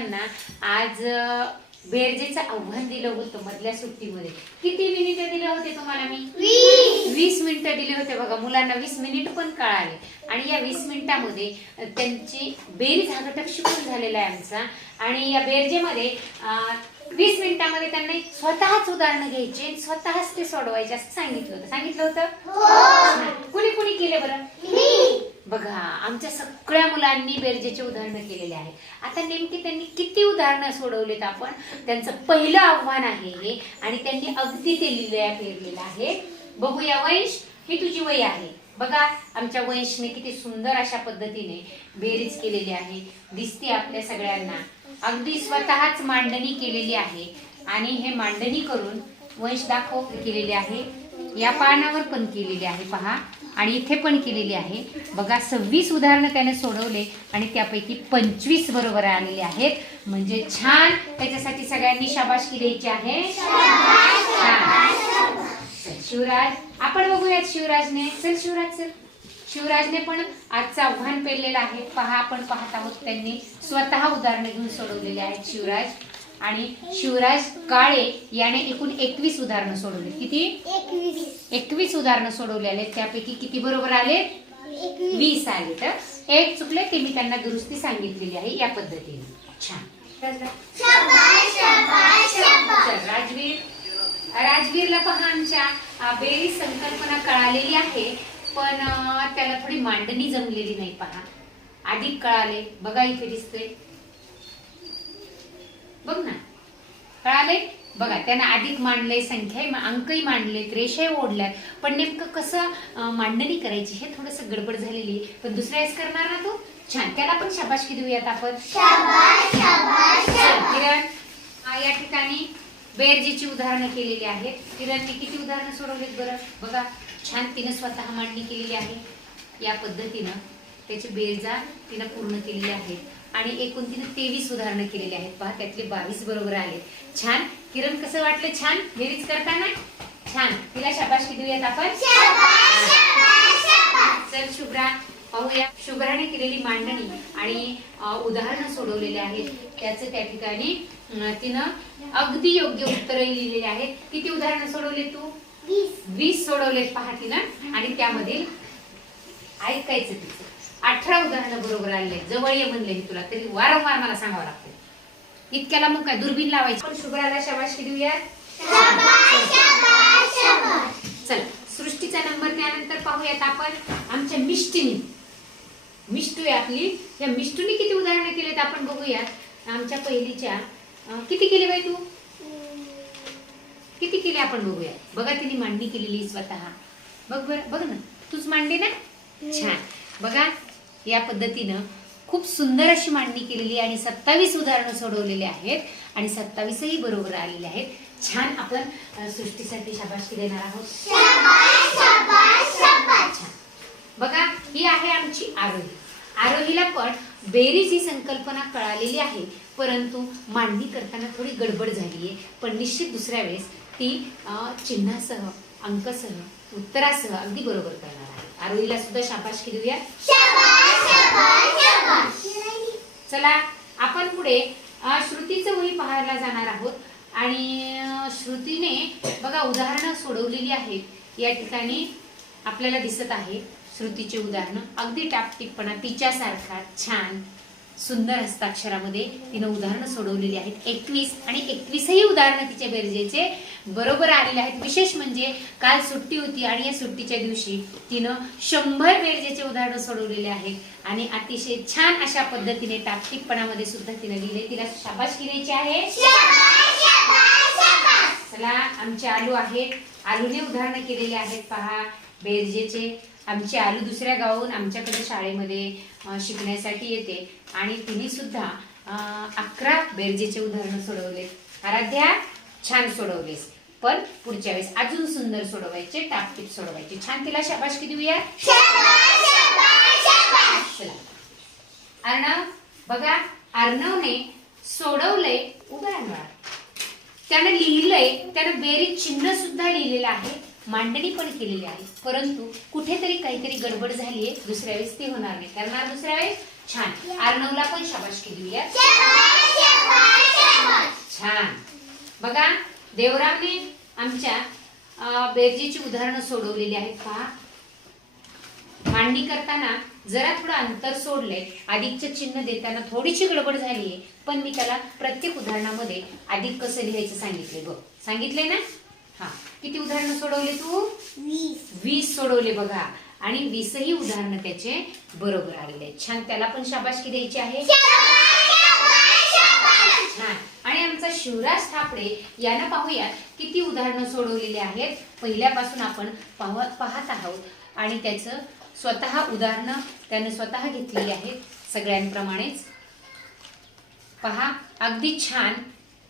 मुलांना आज बेरजेचं आव्हान दिलं होतं मधल्या सुट्टीमध्ये. किती मिनिटं दिले होते तुम्हाला मी? वीस. मिनिटं दिले होते बघा. मुलांना वीस मिनिट पण कळाले. आणि या वीस मिनिटामध्ये त्यांची बेरीज हा घटक शिकून झालेला आहे आमचा. आणि या बेरजेमध्ये वीस मिनिटामध्ये त्यांना स्वतःच उदाहरणं घ्यायचे स्वतःच ते सोडवायचे असं सांगितलं होतं. सांगितलं होतं? कुणी कुणी केले बरं? बघा आमच्या सगळ्या मुलांनी बेरजेचे उदाहरणं केलेले आहे आता नेमके त्यांनी किती उदाहरणं सोडवलेत आपण? त्यांचं पहिलं आव्हान आहे हे आणि त्यांनी अगदी ते लिहिल्या पेरलेलं आहे. बघूया वंश ही तुझी वय आहे. बघा आमच्या वंशने किती सुंदर अशा पद्धतीने बेरीज केलेली आहे. दिसते आपल्या सगळ्यांना. अगदी स्वतःच मांडणी केलेली आहे. आणि हे मांडणी करून वंश दाखव केलेली आहे. या पानावर पण केलेली आहे पहा. आणि इथे पण केलेली आहे. बघा सव्वीस उदाहरणं त्याने सोडवले आणि त्यापैकी पंचवीस बरोबर आलेले आहेत. म्हणजे छान त्याच्यासाठी सगळ्यांनी शाबाशकी द्यायची आहे. शिवराज. आपण बघूयात शिवराजने. चल शिवराज चल. शिवराजने पण आजचं आव्हान पेललेलं आहे. पहा आपण पाहत आहोत त्यांनी स्वतः उदाहरणं घेऊन सोडवलेले आहेत शिवराज. आणि शिवराज काळे याने एकूण एकवीस उदाहरणं सोडवली. किती? एकवीस उदाहरणं सोडवलेले त्यापैकी किती बरोबर आले? वीस आले तर एक चुकले ते मी त्यांना दुरुस्ती सांगितलेली आहे या पद्धतीने. छान. राजवीर. राजवीरला पहा आमच्या. अ, बेरीज संकल्पना कळालेली आहे पण त्याला थोडी मांडणी जमलेली नाही पहा. अधिक कळाले. बघा इथे दिसतंय. बघ ना. कळाले बघा त्यानं अधिक मांडले संख्या अंकही मांडले रेषाही ओढल्यात. पण नेमकं कसं मांडणी करायची हे थोडस गडबड झालेली आहे. पण दुसऱ्या वेळेस करणार ना तू? छान त्याला पण शाबासकी देऊयात आपण. किरण हा, या ठिकाणी बेरजीची उदाहरणं केलेली आहेत. किरणने किती उदाहरणं सोडवलीत बरं? बघा छान तिनं स्वतः मांडणी केलेली आहे. या पद्धतीनं. त्याची बेरजा तिनं पूर्ण केलेली आहे. आणि एकूण तिनं तेवीस उदाहरणं केलेली आहेत. पहा त्यातले बावीस बरोबर आले छान. किरण कसं वाटलं? छान. बेरीज करताना? छान. तिला शाबासकी देऊयात आपण? चल शुभ्रा. पाहूया. शुभ्राने केलेली मांडणी आणि उदाहरणं सोडवलेली आहेत. त्याचं त्या ठिकाणी तिनं अगदी योग्य उत्तरही लिहिलेली आहेत. किती उदाहरणं सोडवले तू? वीस सोडवलेत पहा तिनं. आणि त्यामधील ऐकायचं तिचं. अठरा उदाहरणं बरोबर आले जवळ ये म्हणले हे तुला तरी वारंवार मला सांगावं लागतं इतक्याला मग काय दुर्बीन लावायची. पण शुभ्राला शाबासकी देऊया चल सृष्टीचा नंबर त्यानंतर पाहूयात आपण. आमच्या मिष्टीनी. मिष्टू आहे आपली. या मिष्टूनी किती उदाहरणं केलेत आपण बघूयात. आमच्या पहिलीच्या किती केले बाई तू? किती केले आपण बघूया बघा तिने मांडणी केलेली स्वतः. बघ बरं बघ ना. तूच मांडली ना? छान. बघा या पद्धतीनं खूप सुंदर अशी मांडणी केलेली आहे आणि सत्तावीस उदाहरणं सोडवलेली आहेत आणि सत्तावीसही बरोबर आलेले आहेत. छान आपण सृष्टीसाठी शाबासकी देणार आहोत. बघा ही आहे आमची आरोही. आरोहीला पण बेरीज ही संकल्पना कळालेली आहे परंतु मांडणी करताना थोडी गडबड झाली आहे पण निश्चित दुसऱ्या वेळेस ती चिन्हासह अंकसह उत्तरासह अगदी बरोबर करणार आहे. आरोहीला सुद्धा शाबासकी देऊया. चला आपण पुढे श्रुतीचं वही पाहायला जाणार आहोत. आणि श्रुतीने बघा उदाहरणं सोडवलेली आहेत. या ठिकाणी आपल्याला दिसत आहे श्रुतीचे उदाहरणं. अगदी टापटीपणा तिच्यासारखा छान. सुंदर हस्ताक्षरामध्ये तिनं उदाहरणं सोडवलेली आहेत. एकवीस आणि एकवीसही उदाहरणं तिच्या बेरजेचे बरोबर आलेले आहेत. विशेष म्हणजे काल सुट्टी होती आणि या सुट्टीच्या दिवशी तिनं शंभर बेरजेचे उदाहरणं सोडवलेले आहेत. आणि अतिशय छान अशा पद्धतीने टापटीपणामध्ये सुद्धा तिनं लिहिले. तिला शाबासकी द्यायची आहे. चला आमचे आलू आहेत. आलूने उदाहरणं केलेले आहेत. पहा बेरजेचे आमचे आलू दुसऱ्या गावाहून आमच्याकडे शाळेमध्ये शिकण्यासाठी येते. आणि तिने सुद्धा अकरा बेरजेचे उदाहरणं सोडवले. आराध्या छान सोडवलेस. पण पुढच्या वेळेस अजून सुंदर सोडवायचे टापटीप सोडवायचे. छान तिला शाबासकी देऊया? चला. अर्णव बघा अर्णवने सोडवलंय उभं राहा बाळा. त्यानं लिहिलंय त्यानं बेरीज चिन्ह सुद्धा लिहिलेलं आहे. मांडणी पण केलेली आहे. परंतु कुठेतरी काहीतरी गडबड झालीये. दुसऱ्या वेळेस ती होणार नाही. करणार दुसऱ्या वेळेस छान. अर्णवला पण शाबासकी देऊया छान. बघा देवरावने आमच्या बेरजेची उदाहरणं सोडवलेली आहेत पहा. मांडणी करताना जरा थोडं अंतर सोडलंय. अधिकचं चिन्ह देताना थोडीशी गडबड झालीये. पण मी त्याला प्रत्येक उदाहरणामध्ये अधिक कसं लिहायचं सांगितले बघ. सांगितले ना? हा किती उदाहरणं सोडवले तू? वीस. सोडवले बघा. आणि वीसही उदाहरणं त्याचे बरोबर आलेले आहेत. छान त्याला पण शाबासकी द्यायची आहे? छान आणि आमचा शिवराज ठापडे यानं पाहूया किती उदाहरणं सोडवलेली आहेत. पहिल्यापासून आपण पाहत पाहत आहोत. आणि त्याचं स्वतः उदाहरणं त्यानं स्वतः घेतलेली आहेत सगळ्यांप्रमाणेच. पहा अगदी छान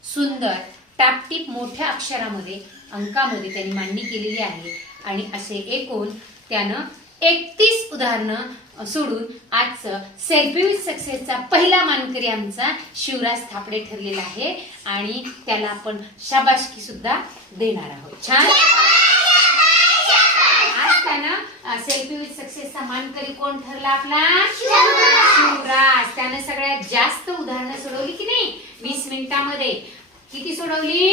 सुंदर टापटीप मोठ्या अक्षरामध्ये अंकामध्ये त्यांनी मांडणी केलेली आहे. आणि असे एकूण त्यानं एकतीस उदाहरणं सोडून आजचं सेल्फी विथ सक्सेसचा पहिला मानकरी आमचा शिवराज थापडे ठरलेला आहे. आणि त्याला आपण शाबासकी सुद्धा देणार आहोत. छान? आज त्यानं सेल्फी विथ सक्सेसचा मानकरी कोण ठरला आपला? शिवराज. त्यानं सगळ्यात जास्त उदाहरणं सोडवली की नाही? वीस मिनिटामध्ये. किती सोडवली?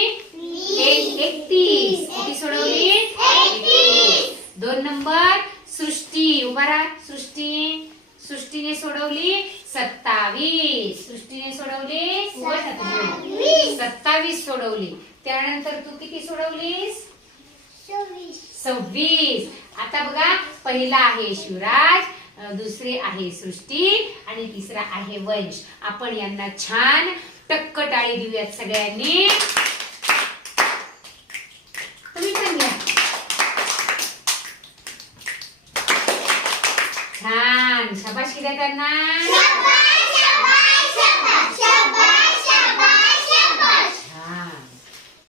एक एकतीस. किती सोडवली? दोन नंबर सृष्टी. उभा राहा सृष्टी. सृष्टीने सोडवली सत्तावीस. सृष्टीने सोडवली. सत्तावीस. सोडवली. त्यानंतर तू किती सोडवलीस? सव्वीस. आता बघा पहिला आहे शिवराज दुसरे आहे सृष्टी आणि तिसरा आहे वंश. आपण यांना छान टक्क टाळी देऊयात सगळ्यांनी तुम्ही पण घ्या छान शाबासकी द्या त्यांना